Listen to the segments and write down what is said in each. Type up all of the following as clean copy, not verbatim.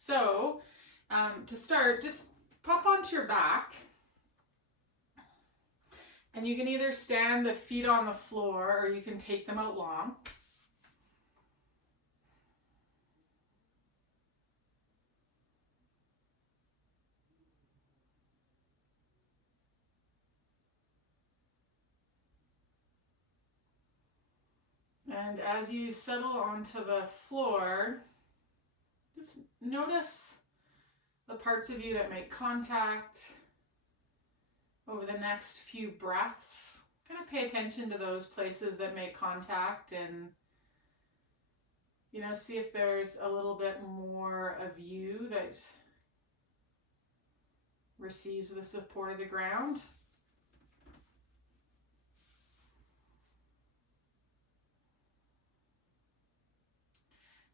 So to start, just pop onto your back. And you can either stand the feet on the floor or you can take them out long. And as you settle onto the floor, just notice the parts of you that make contact over the next few breaths. Kind of pay attention to those places that make contact and, see if there's a little bit more of you that receives the support of the ground.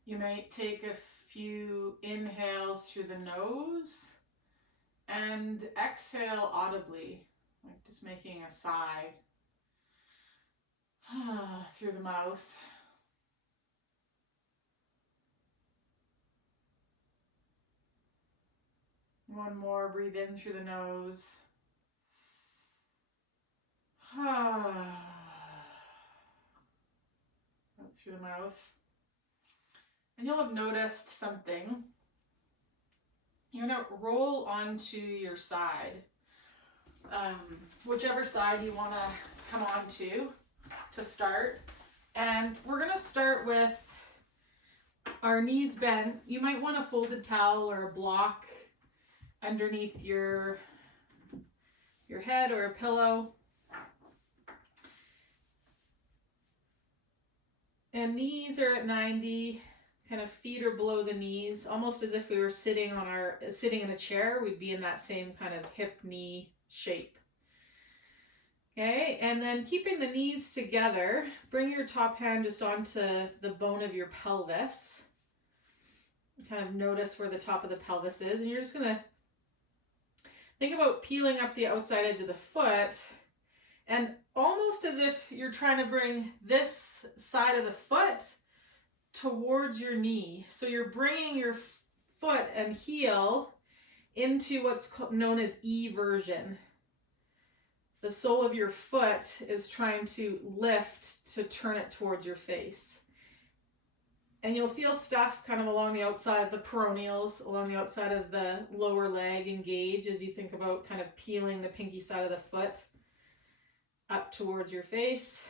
You might take a few inhales through the nose and exhale audibly, like just making a sigh through the mouth. One more, breathe in through the nose. Out through the mouth. And you'll have noticed something. You're going to roll onto your side, whichever side you want to come onto to start. And we're going to start with our knees bent. You might want a folded towel or a block underneath your head or a pillow. And knees are at 90. Kind of feet are below the knees, almost as if we were sitting in a chair. We'd be in that same kind of hip knee shape. Okay, and then keeping the knees together, bring your top hand just onto the bone of your pelvis. Kind of notice where the top of the pelvis is, and you're just gonna think about peeling up the outside edge of the foot, and almost as if you're trying to bring this side of the foot towards your knee. So you're bringing your foot and heel into what's known as eversion. The sole of your foot is trying to lift to turn it towards your face. And you'll feel stuff kind of along the outside of the peroneals, along the outside of the lower leg engage as you think about kind of peeling the pinky side of the foot up towards your face.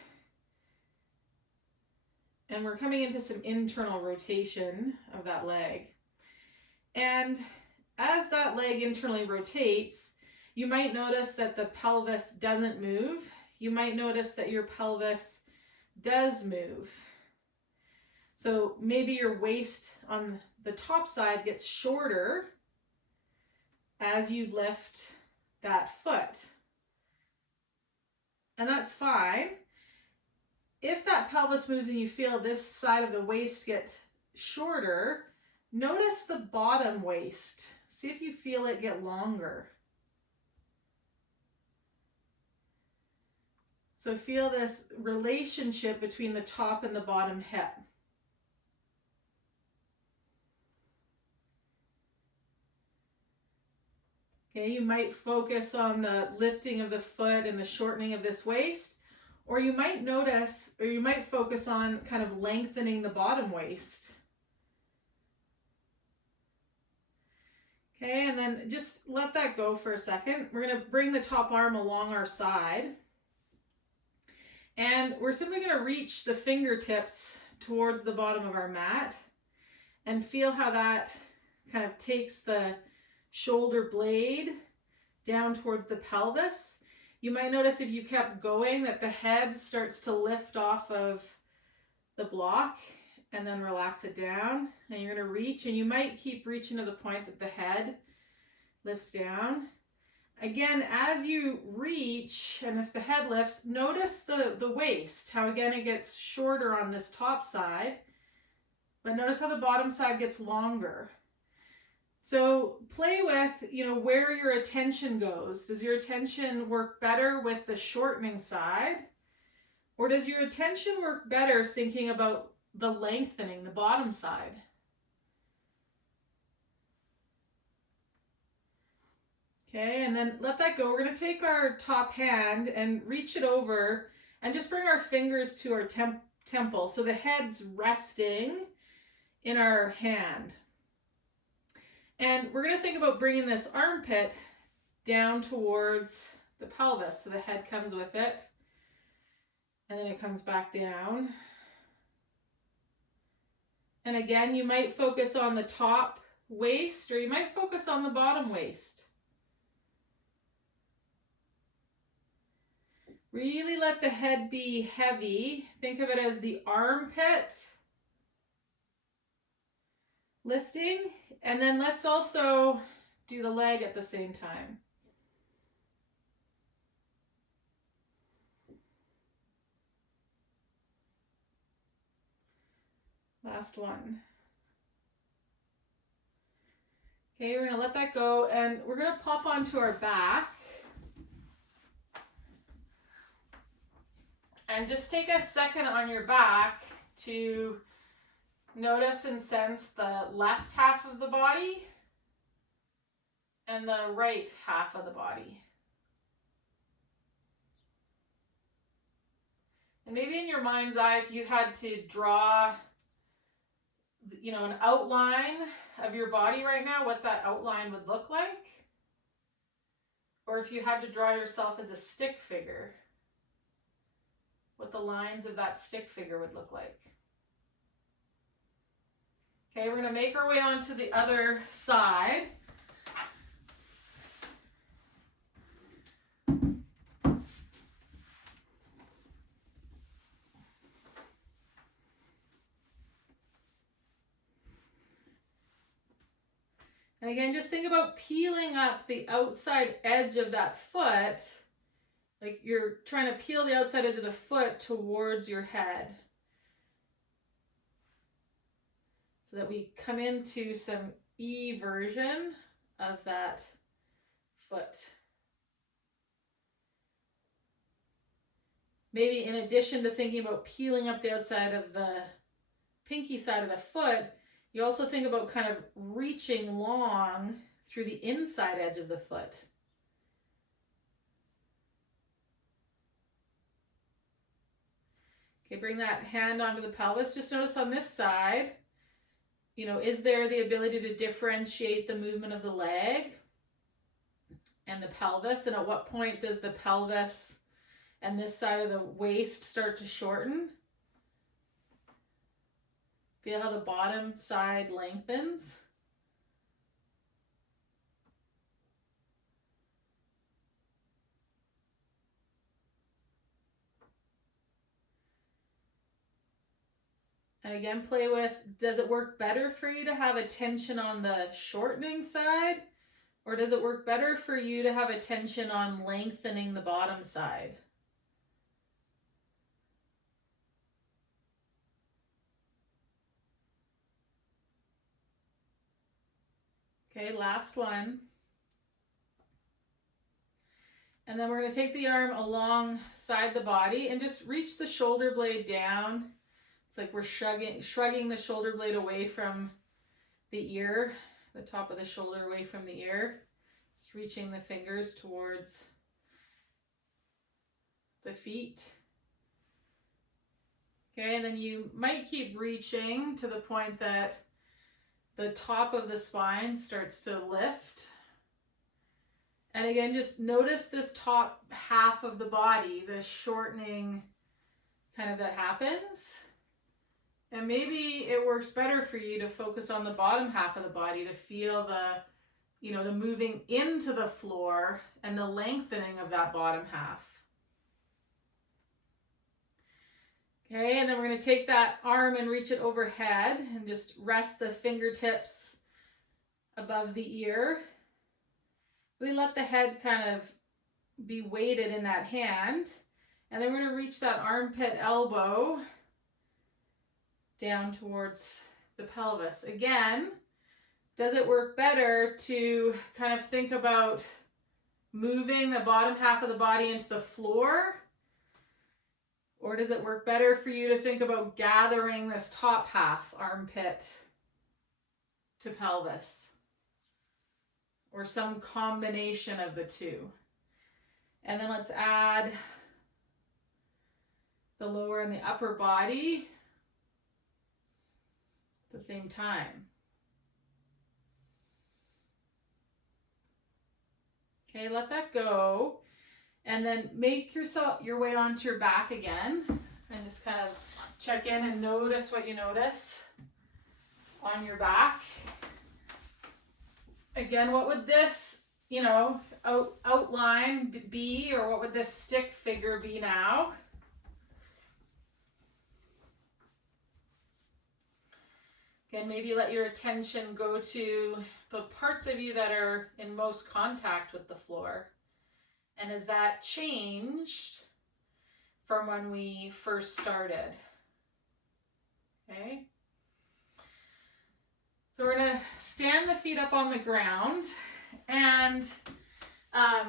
And we're coming into some internal rotation of that leg. And as that leg internally rotates, you might notice that the pelvis doesn't move. You might notice that your pelvis does move. So maybe your waist on the top side gets shorter as you lift that foot. And that's fine. If that pelvis moves and you feel this side of the waist get shorter, notice the bottom waist. See if you feel it get longer. So feel this relationship between the top and the bottom hip. Okay, you might focus on the lifting of the foot and the shortening of this waist. Or you might notice, or you might focus on kind of lengthening the bottom waist. Okay, and then just let that go for a second. We're going to bring the top arm along our side. And we're simply going to reach the fingertips towards the bottom of our mat and feel how that kind of takes the shoulder blade down towards the pelvis. You might notice if you kept going that the head starts to lift off of the block and then relax it down. And you're going to reach, and you might keep reaching to the point that the head lifts down. Again, as you reach, and if the head lifts, notice the waist, how again it gets shorter on this top side, but notice how the bottom side gets longer. So play with, where your attention goes. Does your attention work better with the shortening side? Or does your attention work better thinking about the lengthening, the bottom side? Okay, and then let that go. We're going to take our top hand and reach it over and just bring our fingers to our temple. So the head's resting in our hand. And we're going to think about bringing this armpit down towards the pelvis. So the head comes with it. And then it comes back down. And again, you might focus on the top waist or you might focus on the bottom waist. Really let the head be heavy. Think of it as the armpit lifting. And then let's also do the leg at the same time. Last one. Okay, we're going to let that go and we're going to pop onto our back. And just take a second on your back to notice and sense the left half of the body and the right half of the body. And maybe in your mind's eye, if you had to draw, an outline of your body right now, what that outline would look like. Or if you had to draw yourself as a stick figure, what the lines of that stick figure would look like. Okay, we're going to make our way onto the other side. And again, just think about peeling up the outside edge of that foot. Like you're trying to peel the outside edge of the foot towards your head. So that we come into some E version of that foot. Maybe in addition to thinking about peeling up the outside of the pinky side of the foot, you also think about kind of reaching long through the inside edge of the foot. Okay, bring that hand onto the pelvis. Just notice on this side, is there the ability to differentiate the movement of the leg and the pelvis? And at what point does the pelvis and this side of the waist start to shorten? Feel how the bottom side lengthens. And again, play with, does it work better for you to have a tension on the shortening side? Or does it work better for you to have a tension on lengthening the bottom side? Okay, last one. And then we're going to take the arm alongside the body and just reach the shoulder blade down. It's like we're shrugging the shoulder blade away from the ear, the top of the shoulder away from the ear. Just reaching the fingers towards the feet. Okay, and then you might keep reaching to the point that the top of the spine starts to lift. And again, just notice this top half of the body, the shortening kind of that happens. And maybe it works better for you to focus on the bottom half of the body to feel the moving into the floor and the lengthening of that bottom half. Okay, and then we're going to take that arm and reach it overhead and just rest the fingertips above the ear. We let the head kind of be weighted in that hand. And then we're going to reach that armpit elbow down towards the pelvis. Again, does it work better to kind of think about moving the bottom half of the body into the floor? Or does it work better for you to think about gathering this top half, armpit to pelvis? or some combination of the two. And then let's add the lower and the upper body at the same time. Okay, let that go. And then make your way onto your back again and just kind of check in and notice what you notice on your back. Again, what would this, outline be, or what would this stick figure be now? Again, maybe let your attention go to the parts of you that are in most contact with the floor. And has that changed from when we first started? Okay. So we're going to stand the feet up on the ground, and we're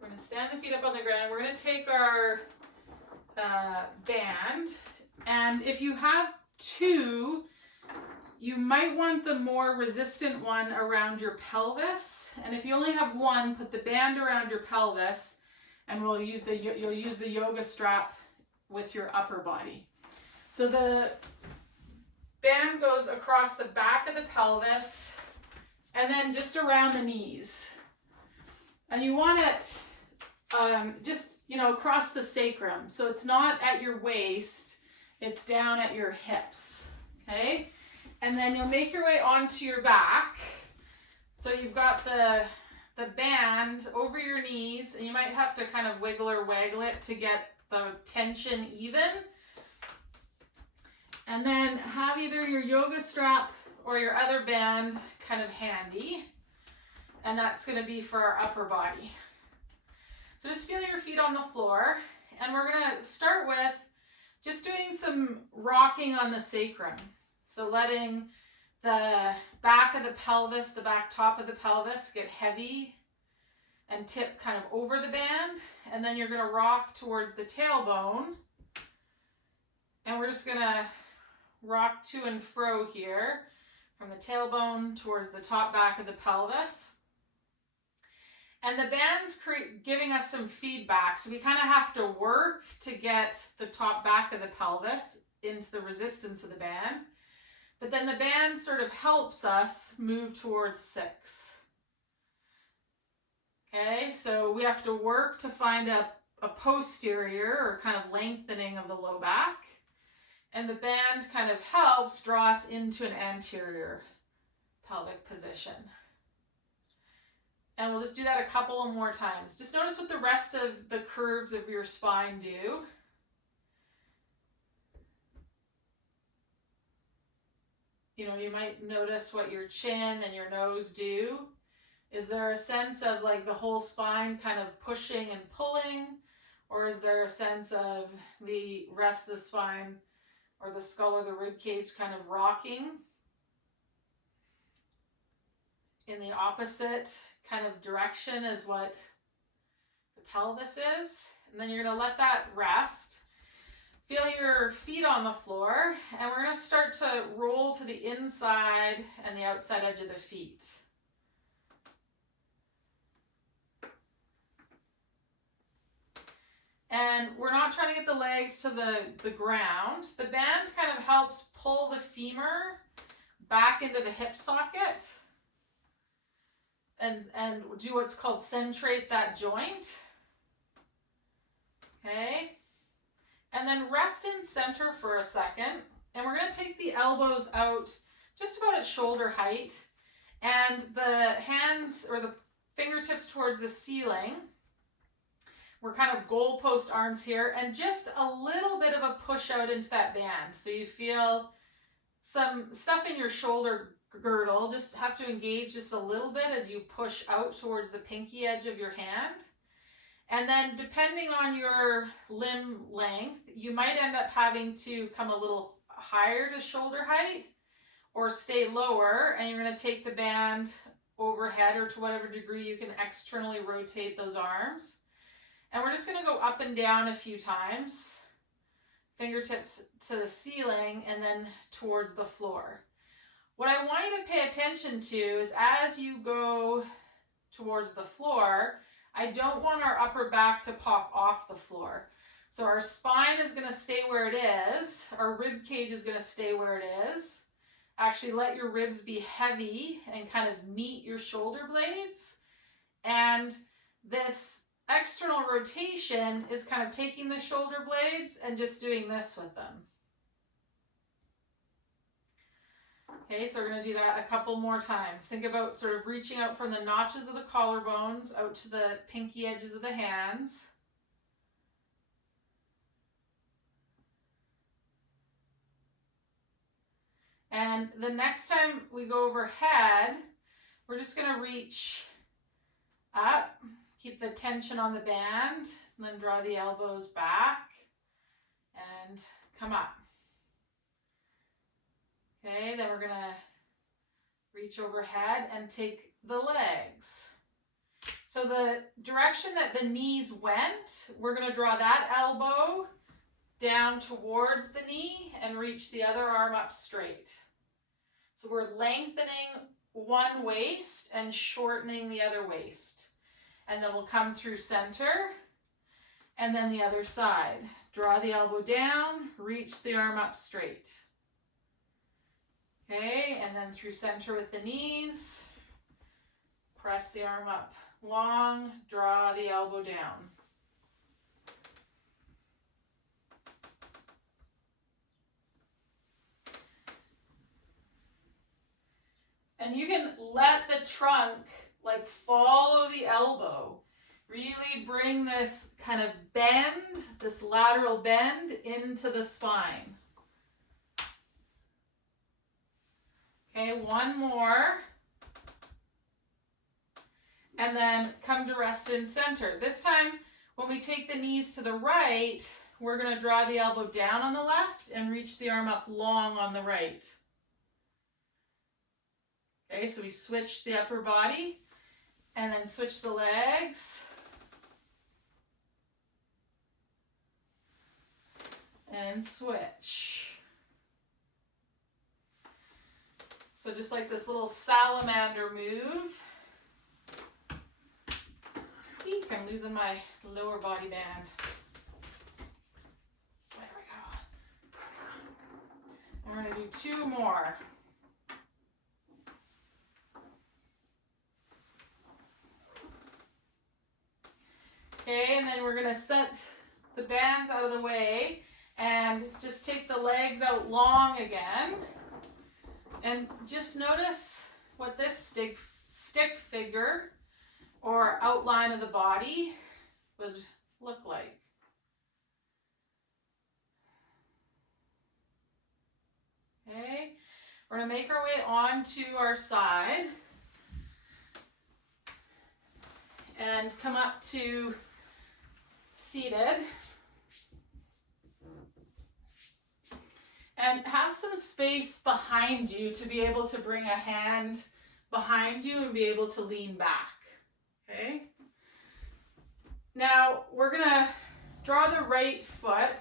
going to stand the feet up on the ground, and we're going to take our band, and if you have two, you might want the more resistant one around your pelvis, and if you only have one, put the band around your pelvis, and you'll use the yoga strap with your upper body. So the band goes across the back of the pelvis and then just around the knees. And you want it just, across the sacrum. So it's not at your waist, it's down at your hips, okay? And then you'll make your way onto your back. So you've got the band over your knees, and you might have to kind of wiggle or waggle it to get the tension even. And then have either your yoga strap or your other band kind of handy. And that's going to be for our upper body. So just feel your feet on the floor. And we're going to start with just doing some rocking on the sacrum. So letting the back of the pelvis, the back top of the pelvis get heavy and tip kind of over the band. And then you're going to rock towards the tailbone. And we're just going to rock to and fro here from the tailbone towards the top back of the pelvis. And the band's giving us some feedback. So we kind of have to work to get the top back of the pelvis into the resistance of the band. But then the band sort of helps us move towards 6. Okay, so we have to work to find a posterior or kind of lengthening of the low back. And the band kind of helps draw us into an anterior pelvic position. And we'll just do that a couple more times. Just notice what the rest of the curves of your spine do. You might notice what your chin and your nose do. Is there a sense of like the whole spine kind of pushing and pulling? Or is there a sense of the rest of the spine or the skull or the rib cage kind of rocking in the opposite kind of direction as what the pelvis is? And then you're going to let that rest. Feel your feet on the floor, and we're going to start to roll to the inside and the outside edge of the feet. And we're not trying to get the legs to the ground. The band kind of helps pull the femur back into the hip socket and do what's called centrate that joint. Okay. And then rest in center for a second. And we're going to take the elbows out just about at shoulder height and the hands or the fingertips towards the ceiling. We're kind of goalpost arms here, and just a little bit of a push out into that band. So you feel some stuff in your shoulder girdle. Just have to engage just a little bit as you push out towards the pinky edge of your hand. And then depending on your limb length, you might end up having to come a little higher to shoulder height or stay lower, and you're going to take the band overhead or to whatever degree you can externally rotate those arms. And we're just going to go up and down a few times, fingertips to the ceiling and then towards the floor. What I want you to pay attention to is as you go towards the floor, I don't want our upper back to pop off the floor. So our spine is going to stay where it is. Our rib cage is going to stay where it is. Actually, let your ribs be heavy and kind of meet your shoulder blades. And this external rotation is kind of taking the shoulder blades and just doing this with them. Okay, so we're going to do that a couple more times. Think about sort of reaching out from the notches of the collarbones out to the pinky edges of the hands. And the next time we go overhead, we're just going to reach up, keep the tension on the band, and then draw the elbows back and come up. Okay, then we're going to reach overhead and take the legs. So the direction that the knees went, we're going to draw that elbow down towards the knee and reach the other arm up straight. So we're lengthening one waist and shortening the other waist. And then we'll come through center and then the other side. Draw the elbow down, reach the arm up straight. Okay, and then through center with the knees, press the arm up long, draw the elbow down. And you can let the trunk like follow the elbow. Really bring this kind of bend, this lateral bend into the spine. Okay, one more. And then come to rest in center. This time, when we take the knees to the right, we're going to draw the elbow down on the left and reach the arm up long on the right. Okay, so we switch the upper body and then switch the legs. And switch. So just like this little salamander move. Eek, I'm losing my lower body band. There we go. We're going to do two more. Okay, and then we're going to set the bands out of the way and just take the legs out long again. And just notice what this stick figure or outline of the body would look like. Okay, we're going to make our way onto our side and come up to seated. And have some space behind you to be able to bring a hand behind you and be able to lean back. Okay? Now, we're going to draw the right foot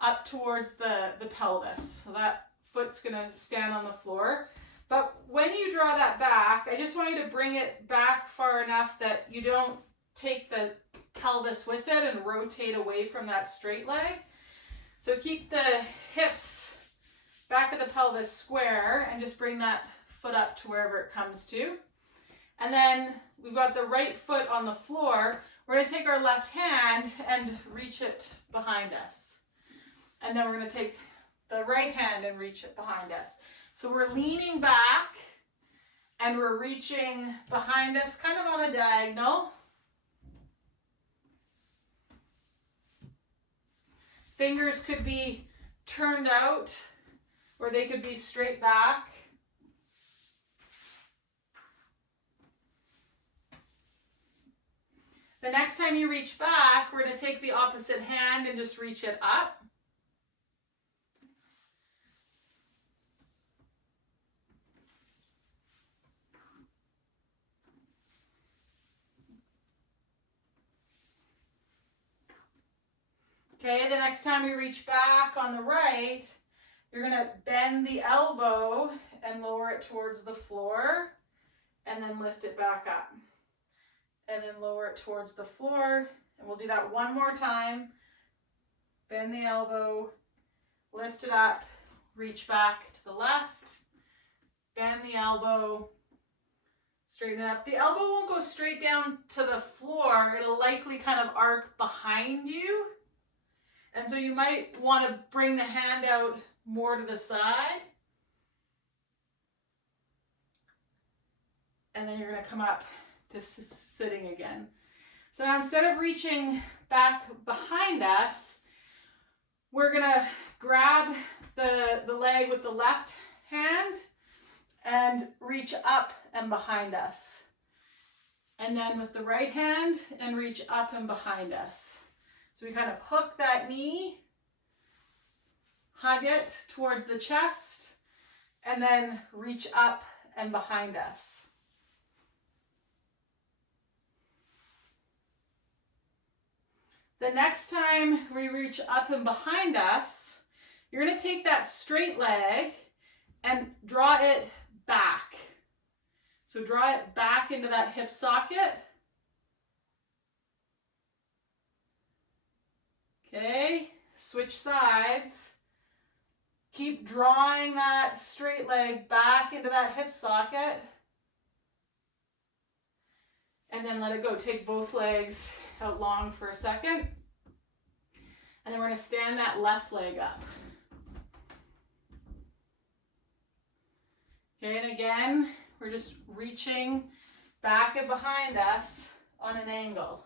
up towards the pelvis. So that foot's going to stand on the floor. But when you draw that back, I just want you to bring it back far enough that you don't take the pelvis with it and rotate away from that straight leg. So keep the hips back of the pelvis square and just bring that foot up to wherever it comes to. And then we've got the right foot on the floor. We're going to take our left hand and reach it behind us. And then we're going to take the right hand and reach it behind us. So we're leaning back and we're reaching behind us, kind of on a diagonal. Fingers could be turned out or they could be straight back. The next time you reach back, we're going to take the opposite hand and just reach it up. Okay, the next time we reach back on the right, You're going to bend the elbow and lower it towards the floor, and then lift it back up. And then lower it towards the floor, and we'll do that one more time. Bend the elbow, lift it up, reach back to the left, bend the elbow, straighten it up. The elbow won't go straight down to the floor. It'll likely kind of arc behind you. And so you might want to bring the hand out more to the side. And then you're going to come up to sitting again. So now instead of reaching back behind us, we're going to grab the leg with the left hand and reach up and behind us. And then with the right hand and reach up and behind us. So we kind of hook that knee, hug it towards the chest, and then reach up and behind us. The next time we reach up and behind us, you're going to take that straight leg and draw it back. So draw it back into that hip socket. Okay, switch sides. Keep drawing that straight leg back into that hip socket. And then let it go. Take both legs out long for a second. And then we're going to stand that left leg up. Okay, and again, we're just reaching back and behind us on an angle.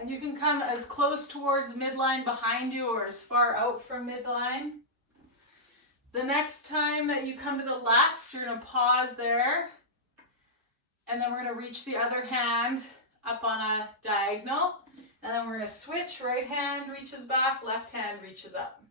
And you can come as close towards midline behind you or as far out from midline. The next time that you come to the left, you're going to pause there. And then we're going to reach the other hand up on a diagonal. And then we're going to switch. Right hand reaches back, left hand reaches up.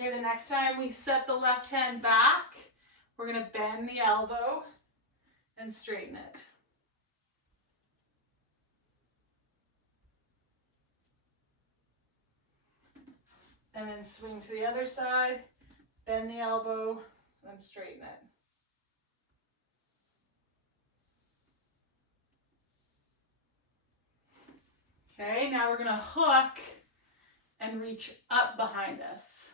Okay, the next time we set the left hand back, we're going to bend the elbow and straighten it. And then swing to the other side, bend the elbow, and straighten it. Okay, now we're going to hook and reach up behind us.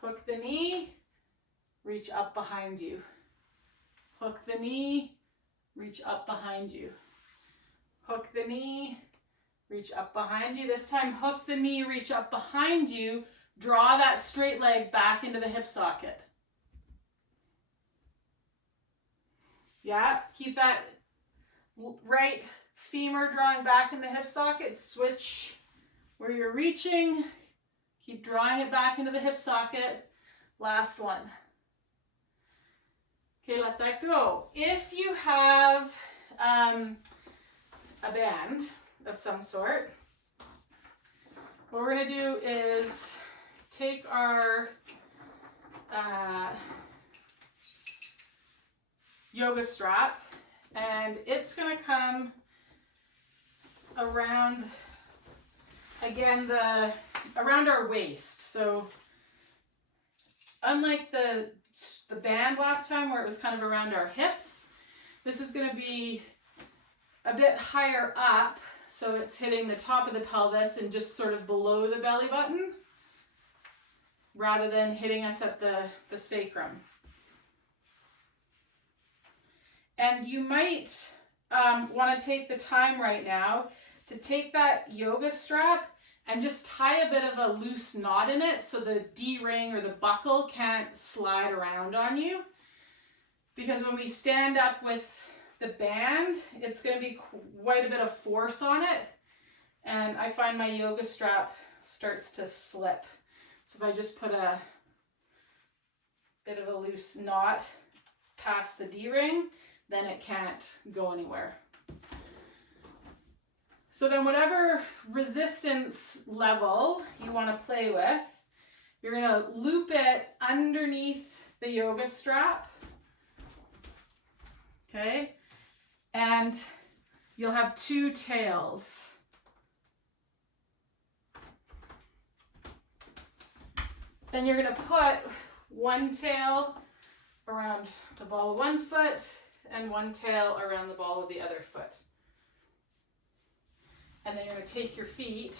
Hook the knee, reach up behind you. Hook the knee, reach up behind you. Hook the knee, reach up behind you. This time, hook the knee, reach up behind you. Draw that straight leg back into the hip socket. Yeah, keep that right femur drawing back in the hip socket. Switch where you're reaching. Keep drawing it back into the hip socket. Last one. Okay, let that go. If you have a band of some sort, what we're going to do is take our yoga strap, and it's going to come around, again, around our waist. So unlike the band last time where it was kind of around our hips, this is going to be a bit higher up, so it's hitting the top of the pelvis and just sort of below the belly button rather than hitting us at the sacrum. And you might want to take the time right now to take that yoga strap and just tie a bit of a loose knot in it so the D-ring or the buckle can't slide around on you. Because when we stand up with the band, it's going to be quite a bit of force on it. And I find my yoga strap starts to slip. So if I just put a bit of a loose knot past the D-ring, then it can't go anywhere. So then whatever resistance level you want to play with, you're going to loop it underneath the yoga strap. Okay? And you'll have 2 tails. Then you're going to put 1 tail around the ball of one foot and 1 tail around the ball of the other foot. And then you're going to take your feet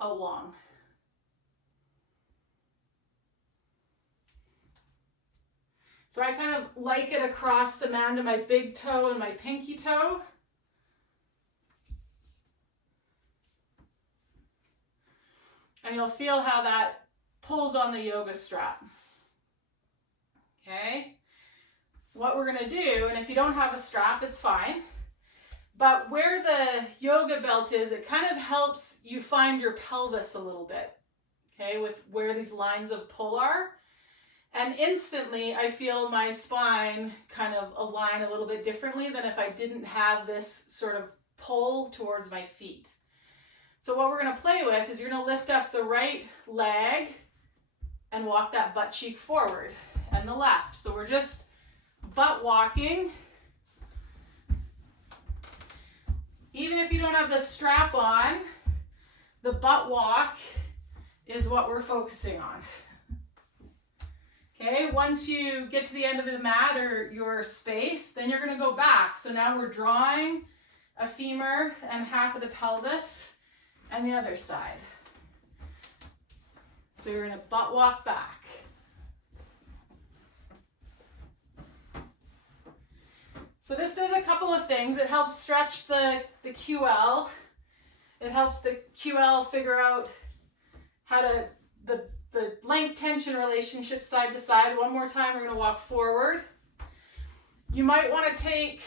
along. So I kind of like it across the mound of my big toe and my pinky toe. And you'll feel how that pulls on the yoga strap. Okay? What we're going to do, and if you don't have a strap, it's fine. But where the yoga belt is, it kind of helps you find your pelvis a little bit. Okay? With where these lines of pull are. And instantly, I feel my spine kind of align a little bit differently than if I didn't have this sort of pull towards my feet. So what we're going to play with is you're going to lift up the right leg and walk that butt cheek forward, and the left. So we're just butt walking. Even if you don't have the strap on, the butt walk is what we're focusing on. Okay, once you get to the end of the mat or your space, then you're going to go back. So now we're drawing a femur and half of the pelvis and the other side. So you're going to butt walk back. So this does a couple of things. It helps stretch the QL. It helps the QL figure out how to, the length tension relationship side to side. One more time, we're going to walk forward. You might want to take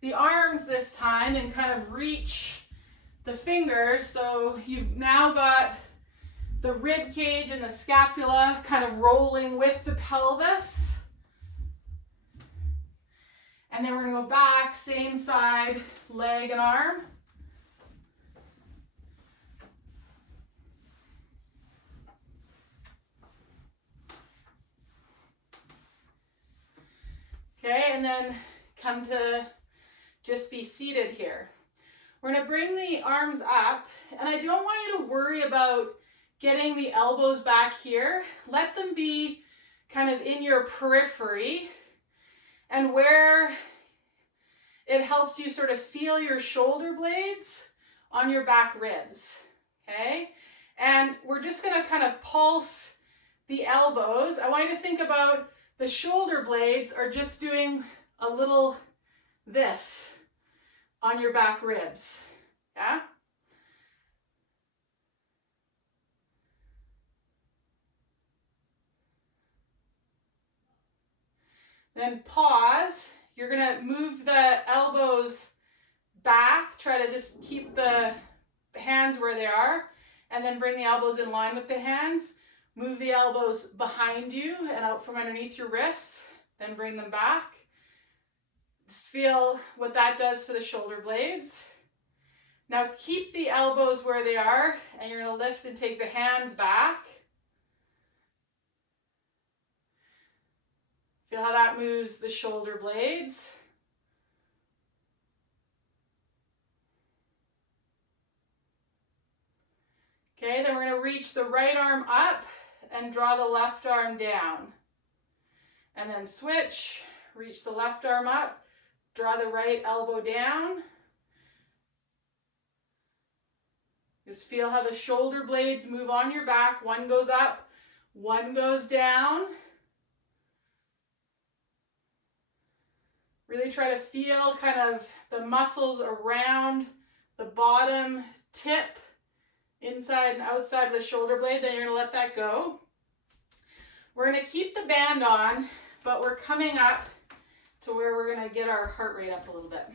the arms this time and kind of reach the fingers, so you've now got the rib cage and the scapula kind of rolling with the pelvis. And then we're going to go back, same side, leg and arm. Okay, and then come to just be seated here. We're going to bring the arms up, and I don't want you to worry about getting the elbows back here. Let them be kind of in your periphery, and where it helps you sort of feel your shoulder blades on your back ribs, okay? And we're just going to kind of pulse the elbows. I want you to think about the shoulder blades are just doing a little this on your back ribs, yeah? Then pause. You're gonna move the elbows back, try to just keep the hands where they are, and then bring the elbows in line with the hands. Move the elbows behind you and out from underneath your wrists, then bring them back. Just feel what that does to the shoulder blades. Now keep the elbows where they are, and you're going to lift and take the hands back. Feel how that moves the shoulder blades. Okay, then we're going to reach the right arm up and draw the left arm down. And then switch, reach the left arm up, draw the right elbow down. Just feel how the shoulder blades move on your back. One goes up, one goes down. Really try to feel kind of the muscles around the bottom tip, inside and outside of the shoulder blade. Then you're going to let that go. We're going to keep the band on, but we're coming up to where we're going to get our heart rate up a little bit.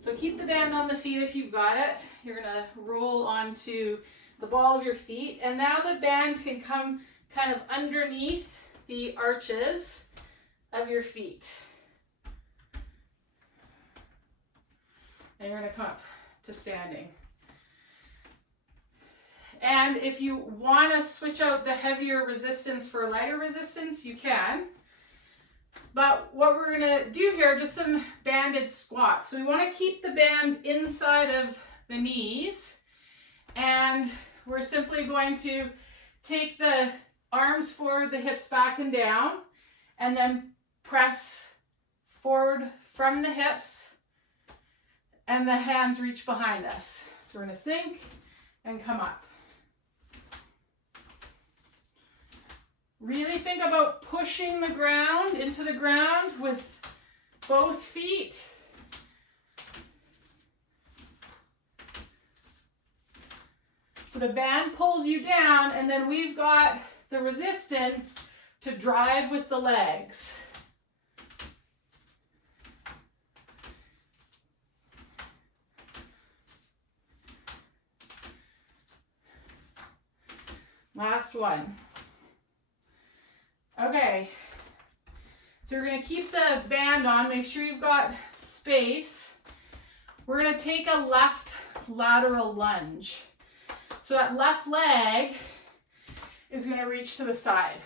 So keep the band on the feet if you've got it. You're going to roll onto the ball of your feet. And now the band can come kind of underneath the arches of your feet. And you're going to come up to standing. And if you want to switch out the heavier resistance for lighter resistance, you can. But what we're going to do here, just some banded squats. So we want to keep the band inside of the knees. And we're simply going to take the arms forward, the hips back and down, and then press forward from the hips, and the hands reach behind us. So we're going to sink and come up. Really think about pushing the ground into the ground with both feet. So the band pulls you down, and then we've got the resistance to drive with the legs. Last one. Okay, so we're going to keep the band on. Make sure you've got space. We're going to take a left lateral lunge. So that left leg is going to reach to the side,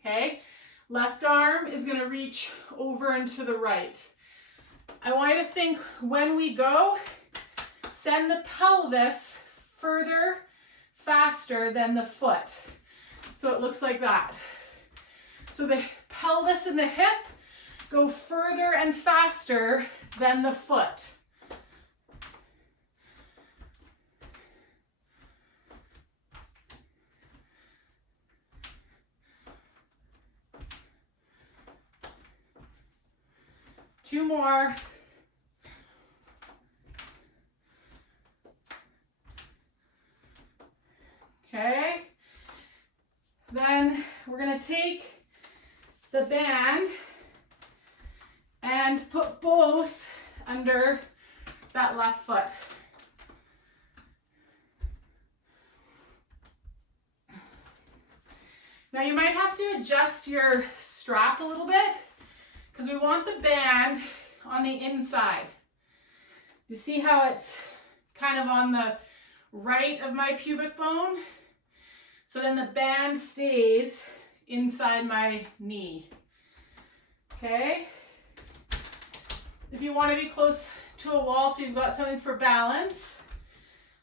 okay? Left arm is going to reach over and to the right. I want you to think, when we go, send the pelvis further, faster than the foot. So it looks like that. So the pelvis and the hip go further and faster than the foot. Two more. Okay. Then we're going to take the band and put both under that left foot. Now you might have to adjust your strap a little bit because we want the band on the inside. You see how it's kind of on the right of my pubic bone? So then the band stays inside my knee. Okay? If you want to be close to a wall so you've got something for balance,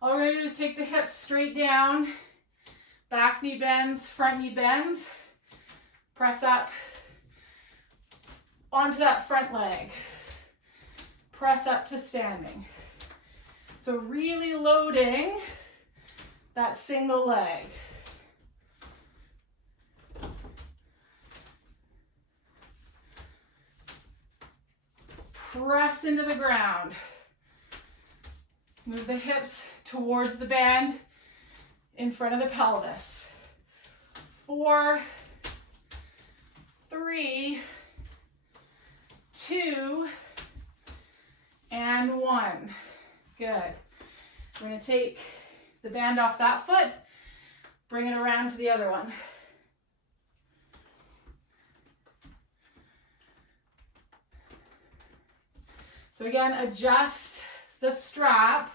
all we're going to do is take the hips straight down, back knee bends, front knee bends, press up onto that front leg, press up to standing. So really loading that single leg. Press into the ground. Move the hips towards the band in front of the pelvis. 4, 3, 2, and 1. Good. We're going to take the band off that foot, bring it around to the other one. So again, adjust the strap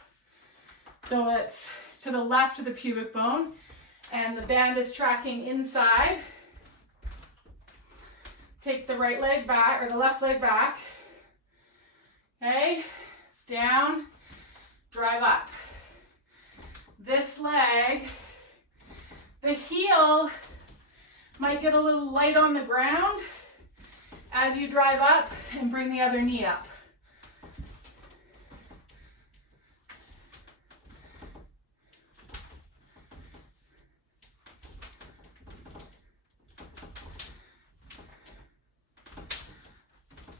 so it's to the left of the pubic bone and the band is tracking inside. Take the right leg back, or the left leg back. Okay, it's down, drive up. This leg, the heel might get a little light on the ground as you drive up and bring the other knee up.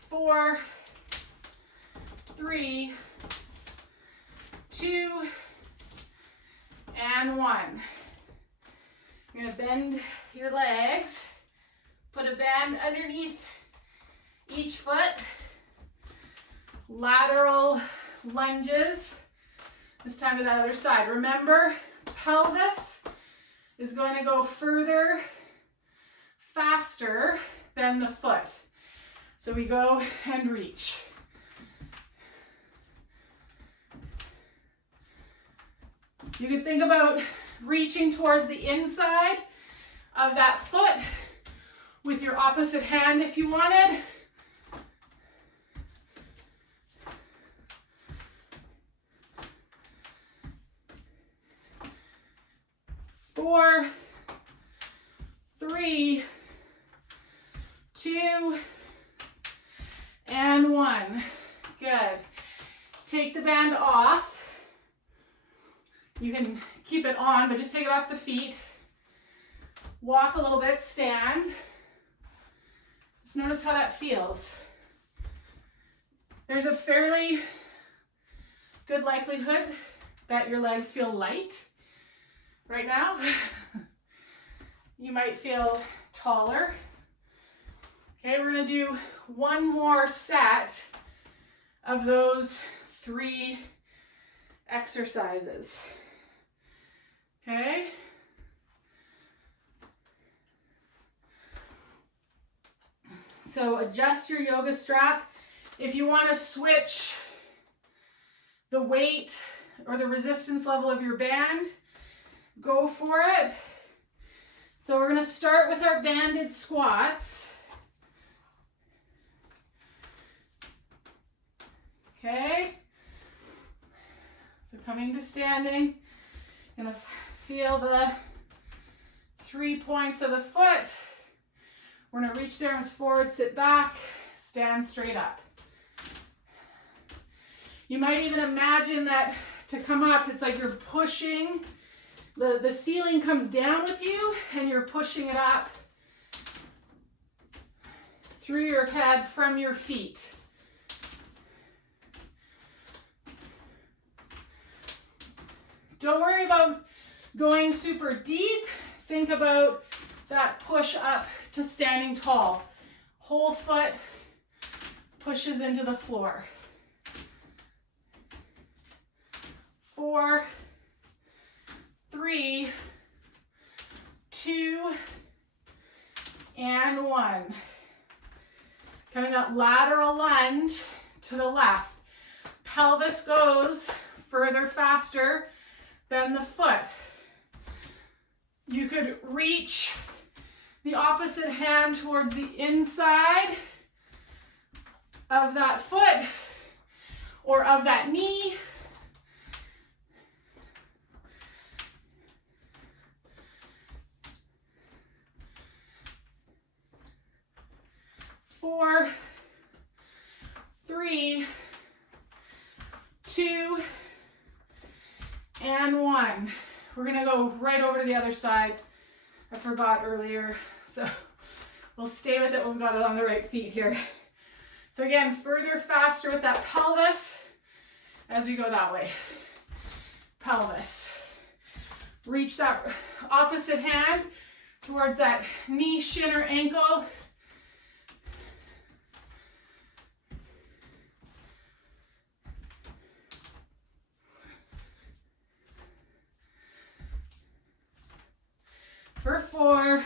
Four, 3, 2, and 1. You're going to bend your legs, put a band underneath each foot, lateral lunges, this time to that other side. Remember, pelvis is going to go further, faster than the foot. So we go and reach. You could think about reaching towards the inside of that foot with your opposite hand if you wanted. Four, three, two, and one. Good. Take the band off. You can keep it on, but just take it off the feet. Walk a little bit, stand. Just notice how that feels. There's a fairly good likelihood that your legs feel light right now. You might feel taller. Okay, we're gonna do one more set of those 3 exercises. Okay? So adjust your yoga strap. If you want to switch the weight or the resistance level of your band, go for it. So we're going to start with our banded squats. Okay? So coming to standing, gonna feel the 3 points of the foot. We're gonna reach the arms forward, sit back, stand straight up. You might even imagine that to come up, it's like you're pushing, the ceiling comes down with you and you're pushing it up through your head from your feet. Don't worry about going super deep. Think about that push up to standing tall. Whole foot pushes into the floor. 4, 3, 2, and 1. Coming up, lateral lunge to the left. Pelvis goes further, faster than the foot. You could reach the opposite hand towards the inside of that foot or of that knee. Four, 3, 2, and 1. We're gonna go right over to the other side. I forgot earlier, so we'll stay with it when we've got it on the right feet here. So again, further, faster with that pelvis as we go that way. Pelvis. Reach that opposite hand towards that knee, shin, or ankle. For 4,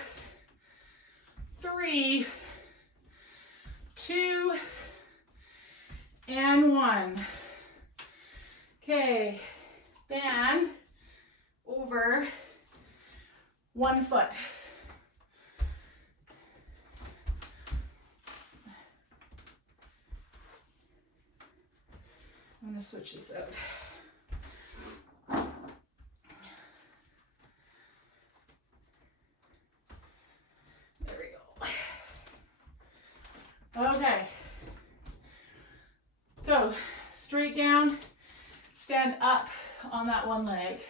3, 2, and 1. Okay, band over 1 foot. I'm going to switch this out. Okay, so straight down, stand up on that one leg.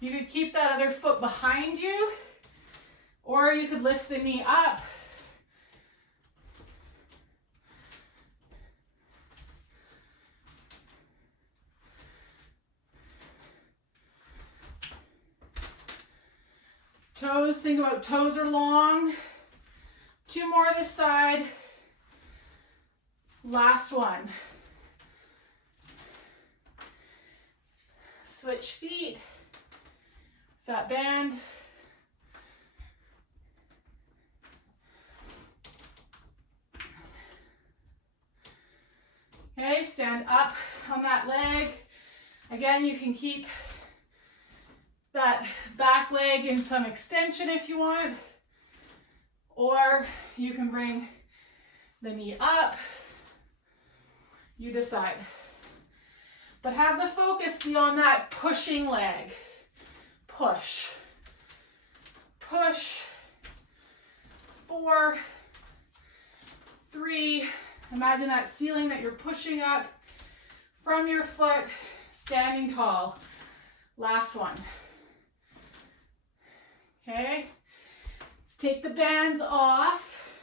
You could keep that other foot behind you, or you could lift the knee up. Toes, think about toes are long. 2 more this side. Last one. Switch feet. That band. stand up on that leg. Again, you can keep that back leg in some extension if you want, or you can bring the knee up. You decide. But have the focus be on that pushing leg. Push. Push. 4, 3. Imagine that ceiling that you're pushing up from your foot, standing tall. Last one. Okay. Let's take the bands off.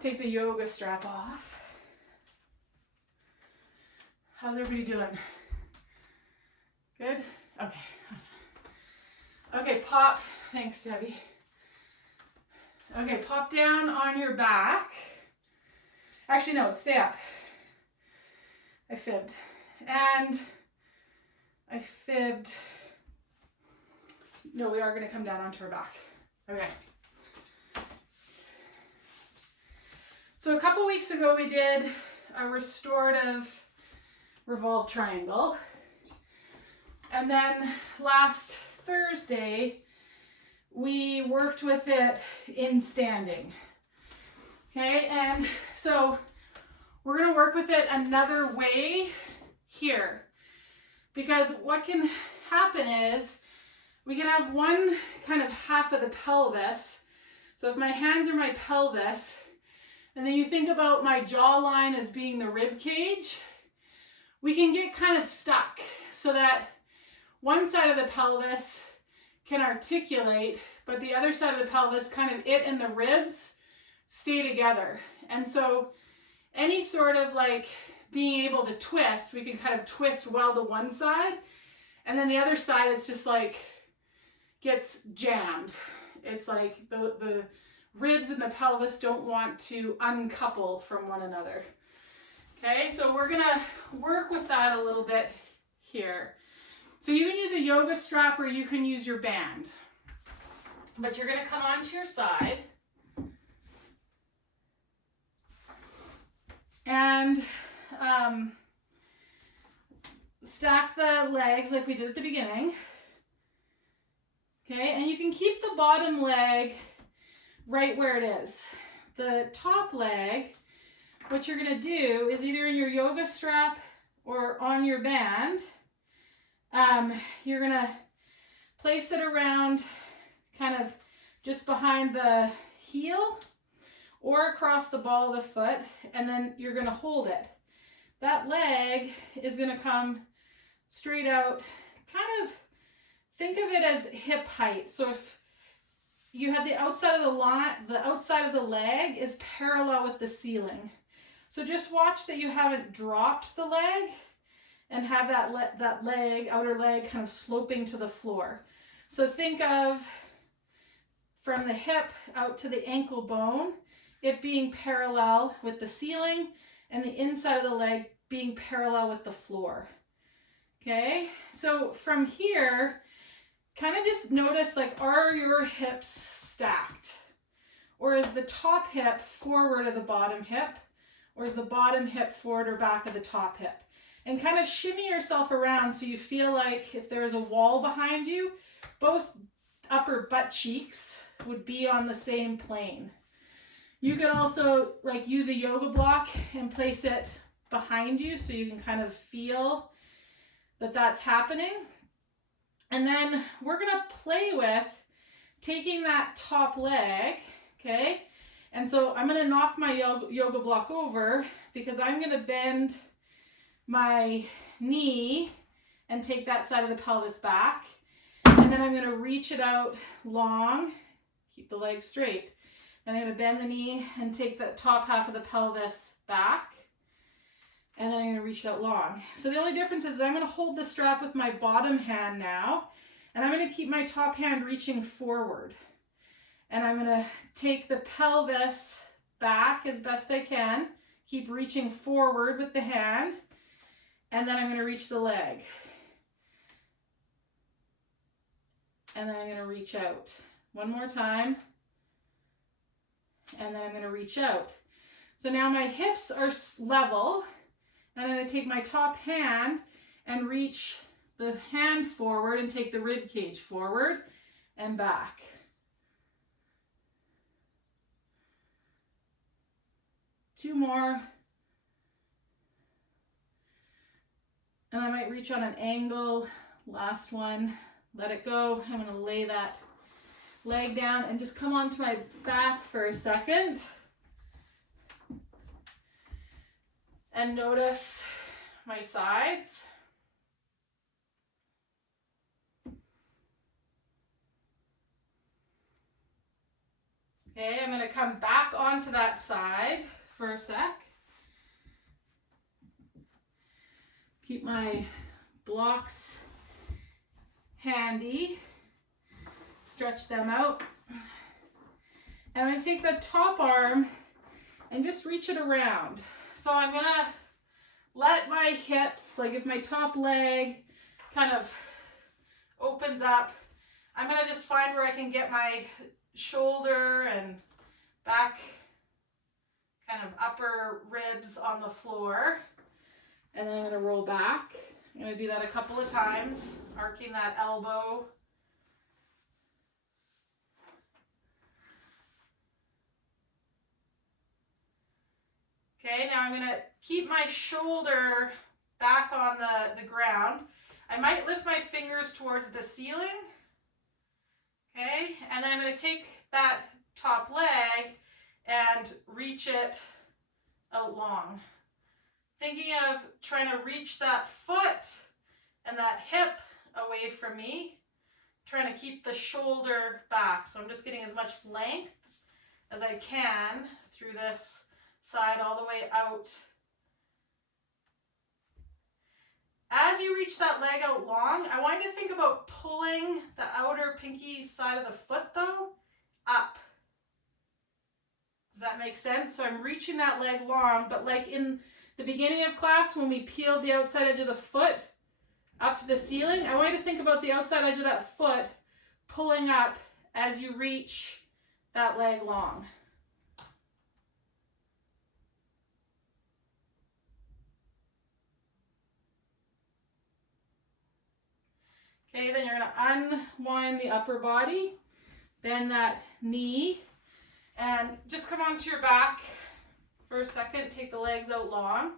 Take the yoga strap off. How's everybody doing? Good? Okay. Okay, pop. Thanks, Debbie. Okay, pop down on your back. Actually, no, stay up. I fibbed. And I fibbed. No, we are going to come down onto our back. Okay. So a couple weeks ago, we did a restorative revolve triangle. And then last Thursday, we worked with it in standing. Okay, and so we're going to work with it another way here. Because what can happen is we can have one kind of half of the pelvis. So if my hands are my pelvis, and then you think about my jawline as being the rib cage, we can get kind of stuck so that one side of the pelvis can articulate, but the other side of the pelvis, kind of it and the ribs, stay together. And so any sort of like being able to twist, we can kind of twist well to one side, and then the other side is just like gets jammed. It's like the ribs and the pelvis don't want to uncouple from one another. Okay, so we're gonna work with that a little bit here. So you can use a yoga strap or you can use your band. But you're gonna come onto your side. And stack the legs like we did at the beginning. Okay, and you can keep the bottom leg right where it is. The top leg, what you're going to do is either in your yoga strap or on your band, you're going to place it around kind of just behind the heel or across the ball of the foot, and then you're going to hold it. That leg is going to come straight out, kind of think of it as hip height. So if you have the outside of the line, the outside of the leg is parallel with the ceiling. So just watch that you haven't dropped the leg and have that leg, outer leg, kind of sloping to the floor. So think of from the hip out to the ankle bone, it being parallel with the ceiling and the inside of the leg being parallel with the floor. Okay, so from here, kind of just notice, like, are your hips stacked? Or is the top hip forward of the bottom hip? Or is the bottom hip forward or back of the top hip? And kind of shimmy yourself around so you feel like if there's a wall behind you, both upper butt cheeks would be on the same plane. You could also like use a yoga block and place it behind you so you can kind of feel that that's happening. And then we're gonna play with taking that top leg, okay? And so I'm gonna knock my yoga block over because I'm gonna bend my knee and take that side of the pelvis back. And then I'm gonna reach it out long, keep the leg straight. Then I'm gonna bend the knee and take the top half of the pelvis back. And then I'm gonna reach it out long. So the only difference is I'm gonna hold the strap with my bottom hand now, and I'm gonna keep my top hand reaching forward. And I'm gonna take the pelvis back as best I can, keep reaching forward with the hand, and then I'm gonna reach the leg. And then I'm gonna reach out. One more time. And then I'm gonna reach out. So now my hips are level, and I'm going to take my top hand and reach the hand forward and take the rib cage forward and back. Two more. And I might reach on an angle. Last one. Let it go. I'm going to lay that leg down and just come onto my back for a second. And notice my sides. Okay, I'm going to come back onto that side for a sec. Keep my blocks handy. Stretch them out. And I'm going to take the top arm and just reach it around. So I'm going to let my hips, like if my top leg kind of opens up, I'm going to just find where I can get my shoulder and back kind of upper ribs on the floor. And then I'm going to roll back. I'm going to do that a couple of times, arcing that elbow. Okay, now I'm going to keep my shoulder back on the ground. I might lift my fingers towards the ceiling. Okay, and then I'm going to take that top leg and reach it out long. Thinking of trying to reach that foot and that hip away from me. Trying to keep the shoulder back. So I'm just getting as much length as I can through this side all the way out. As you reach that leg out long, I want you to think about pulling the outer pinky side of the foot though up. Does that make sense? So I'm reaching that leg long, but like in the beginning of class when we peeled the outside edge of the foot up to the ceiling, I want you to think about the outside edge of that foot pulling up as you reach that leg long. Okay, then you're going to unwind the upper body, bend that knee, and just come onto your back for a second. Take the legs out long.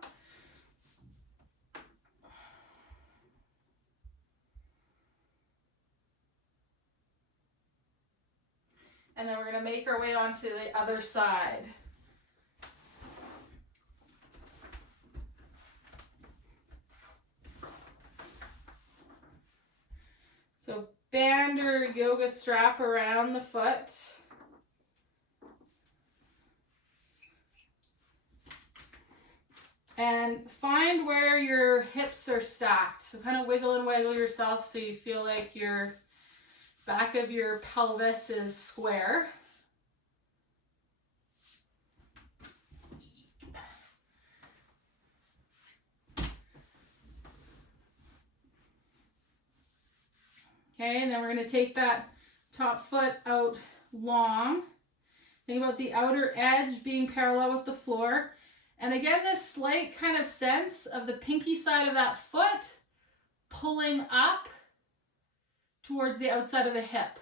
And then we're going to make our way onto the other side. So band your yoga strap around the foot. And find where your hips are stacked. So kind of wiggle and waggle yourself so you feel like your back of your pelvis is square. Okay, and then we're going to take that top foot out long. Think about the outer edge being parallel with the floor. And again, this slight kind of sense of the pinky side of that foot pulling up towards the outside of the hip.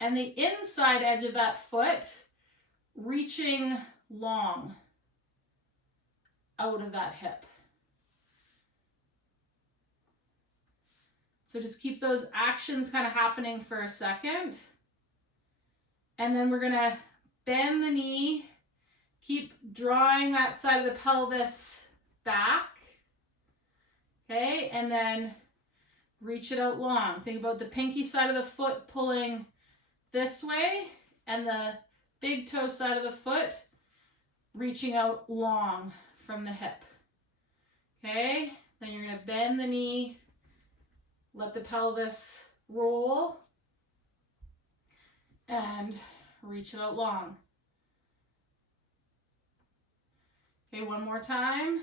And the inside edge of that foot reaching long out of that hip. So just keep those actions kind of happening for a second. And then we're going to bend the knee, keep drawing that side of the pelvis back. Okay, and then reach it out long. Think about the pinky side of the foot pulling this way and the big toe side of the foot reaching out long from the hip. Okay, then you're going to bend the knee. Let the pelvis roll and reach it out long. Okay, one more time.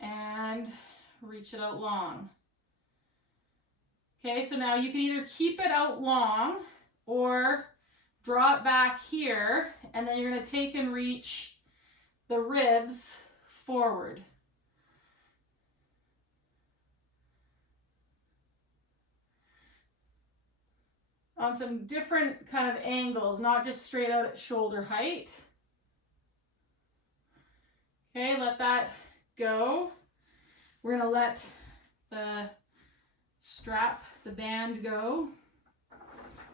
And reach it out long. Okay, so now you can either keep it out long or draw it back here, and then you're going to take and reach the ribs forward. On some different kind of angles, not just straight out at shoulder height. Okay, let that go. We're going to let the strap, the band go.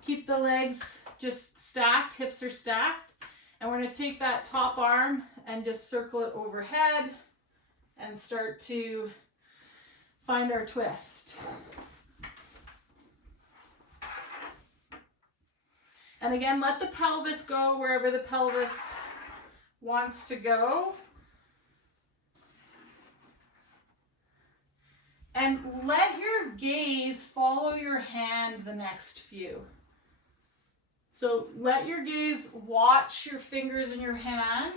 Keep the legs just stacked, hips are stacked. And we're going to take that top arm and just circle it overhead and start to find our twist. And again, let the pelvis go wherever the pelvis wants to go. And let your gaze follow your hand the next few. So let your gaze watch your fingers in your hand.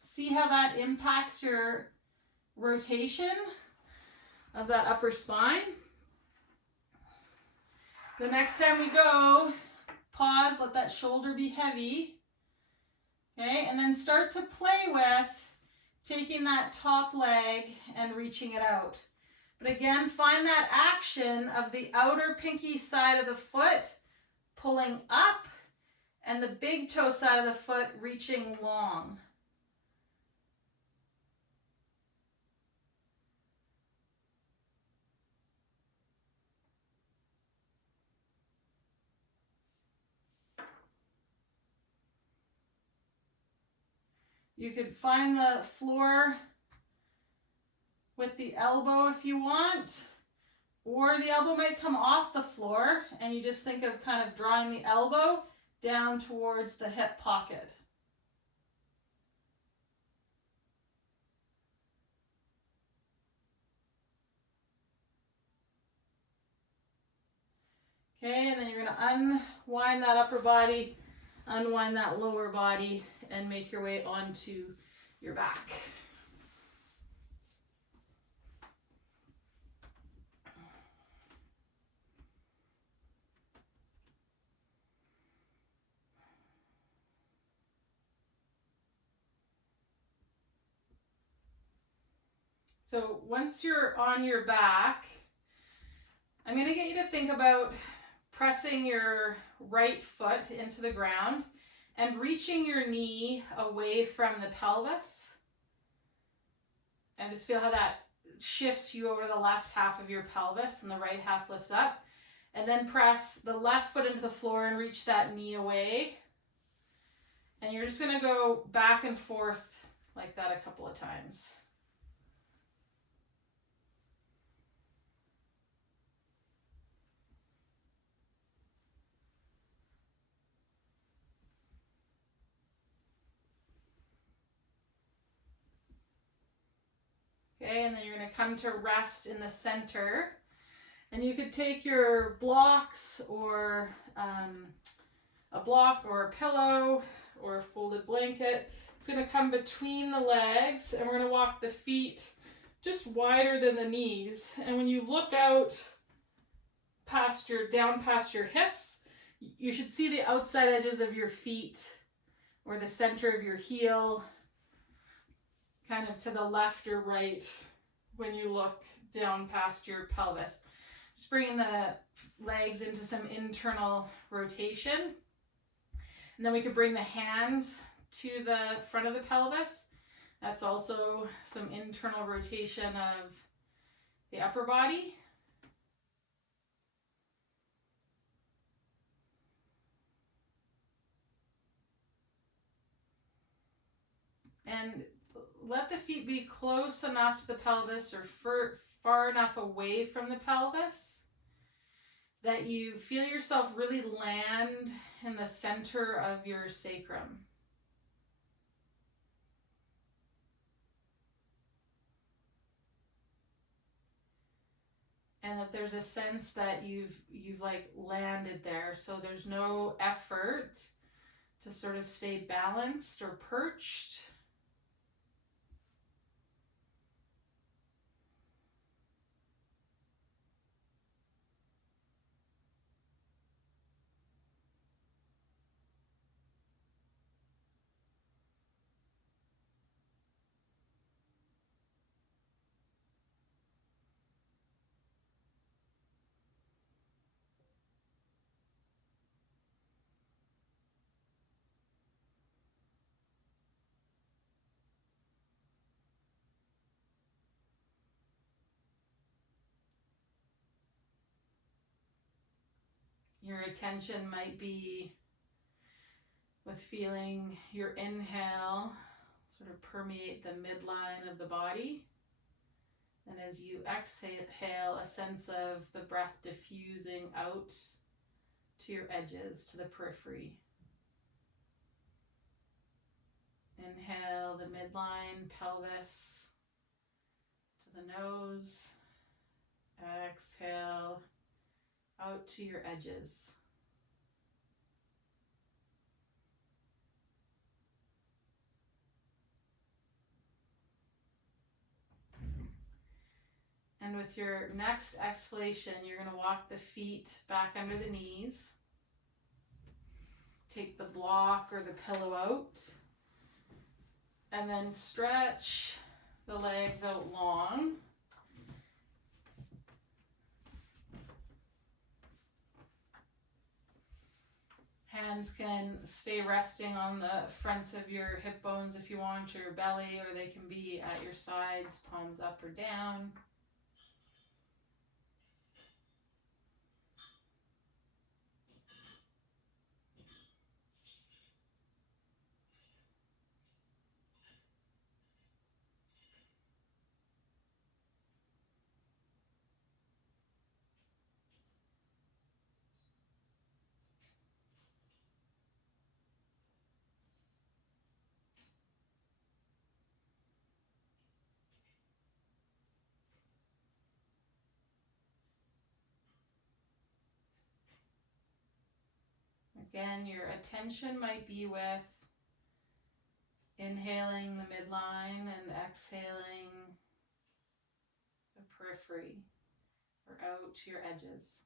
See how that impacts your rotation of that upper spine. The next time we go, pause, let that shoulder be heavy. Okay, and then start to play with taking that top leg and reaching it out. But again, find that action of the outer pinky side of the foot pulling up and the big toe side of the foot reaching long. You could find the floor with the elbow if you want, or the elbow might come off the floor and you just think of kind of drawing the elbow down towards the hip pocket. Okay, and then you're going to unwind that upper body, unwind that lower body, and make your way onto your back. So once you're on your back, I'm going to get you to think about pressing your right foot into the ground and reaching your knee away from the pelvis. And just feel how that shifts you over the left half of your pelvis and the right half lifts up. And then press the left foot into the floor and reach that knee away. And you're just going to go back and forth like that a couple of times. Okay, and then you're going to come to rest in the center. And you could take your blocks or a block or a pillow or a folded blanket. It's going to come between the legs, and we're going to walk the feet just wider than the knees. And when you look out down past your hips, you should see the outside edges of your feet or the center of your heel kind of to the left or right when you look down past your pelvis. Just bringing the legs into some internal rotation. And then we could bring the hands to the front of the pelvis. That's also some internal rotation of the upper body. And let the feet be close enough to the pelvis or far enough away from the pelvis that you feel yourself really land in the center of your sacrum. And that there's a sense that you've like landed there, so there's no effort to sort of stay balanced or perched. Your attention might be with feeling your inhale sort of permeate the midline of the body. And as you exhale, a sense of the breath diffusing out to your edges, to the periphery. Inhale the midline, pelvis to the nose. Exhale out to your edges. And with your next exhalation, you're going to walk the feet back under the knees. Take the block or the pillow out. And then stretch the legs out long. Hands can stay resting on the fronts of your hip bones if you want, or your belly, or they can be at your sides, palms up or down. Again, your attention might be with inhaling the midline and exhaling the periphery or out to your edges.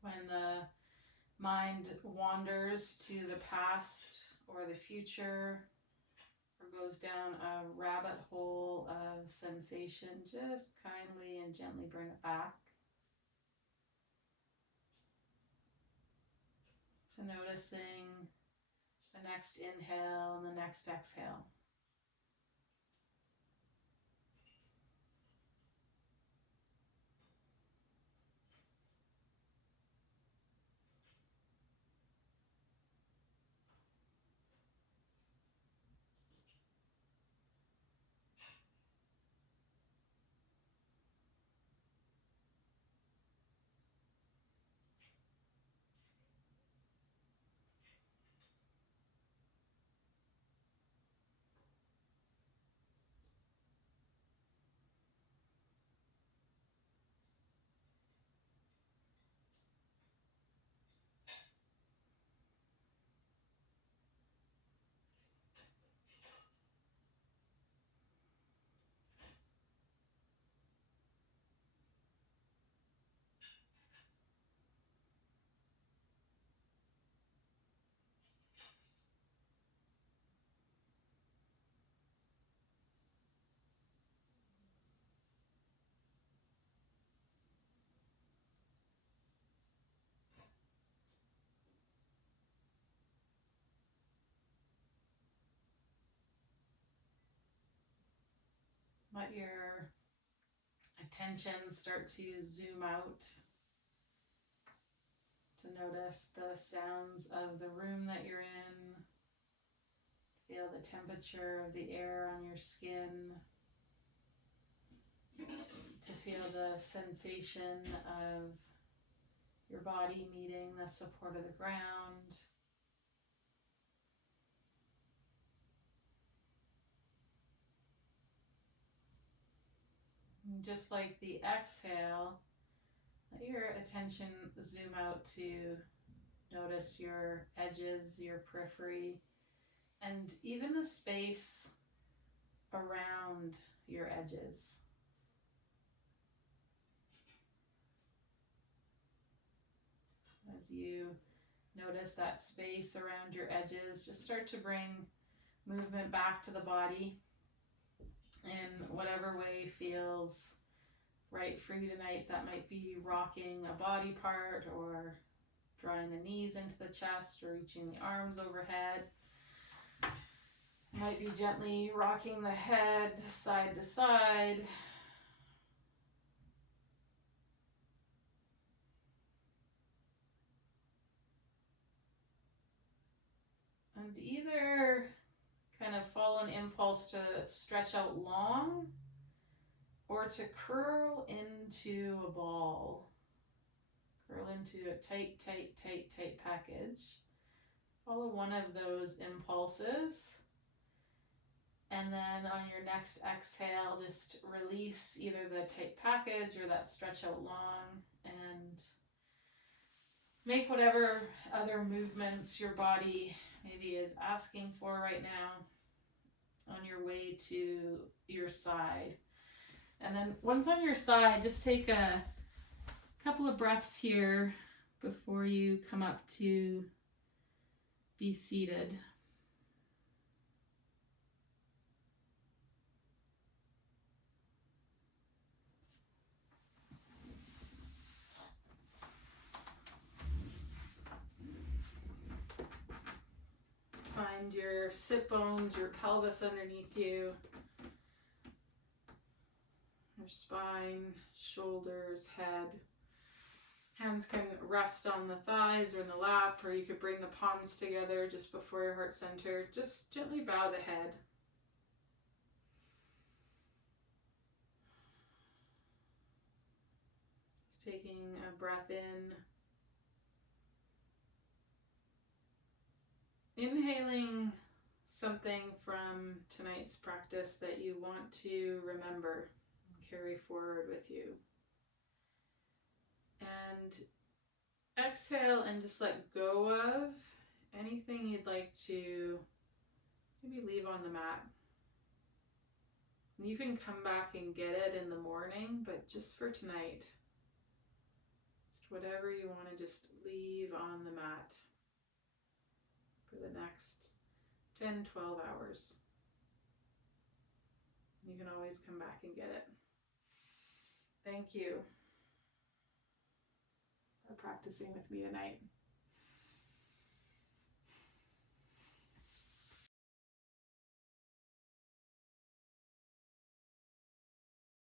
When the mind wanders to the past or the future, or goes down a rabbit hole of sensation, just kindly and gently bring it back to noticing the next inhale and the next exhale. Let your attention start to zoom out to notice the sounds of the room that you're in. Feel the temperature of the air on your skin. To feel the sensation of your body meeting the support of the ground. And just like the exhale, let your attention zoom out to notice your edges, your periphery, and even the space around your edges. As you notice that space around your edges, just start to bring movement back to the body. in whatever way feels right for you tonight. That might be rocking a body part, or drawing the knees into the chest, or reaching the arms overhead. Might be gently rocking the head side to side. And either kind of follow an impulse to stretch out long, or to curl into a ball. Curl into a tight, tight, tight, tight package. Follow one of those impulses. And then on your next exhale, just release either the tight package or that stretch out long, and make whatever other movements your body maybe is asking for right now on your way to your side. And then once on your side, just take a couple of breaths here before you come up to be seated. Find your sit bones, your pelvis underneath you, your spine, shoulders, head. Hands can rest on the thighs or in the lap, or you could bring the palms together just before your heart center. Just gently bow the head. Just taking a breath in. Inhaling something from tonight's practice that you want to remember and carry forward with you. And exhale and just let go of anything you'd like to maybe leave on the mat. You can come back and get it in the morning, but just for tonight, just whatever you want to just leave on the mat for the next 10, 12 hours. You can always come back and get it. Thank you for practicing with me tonight.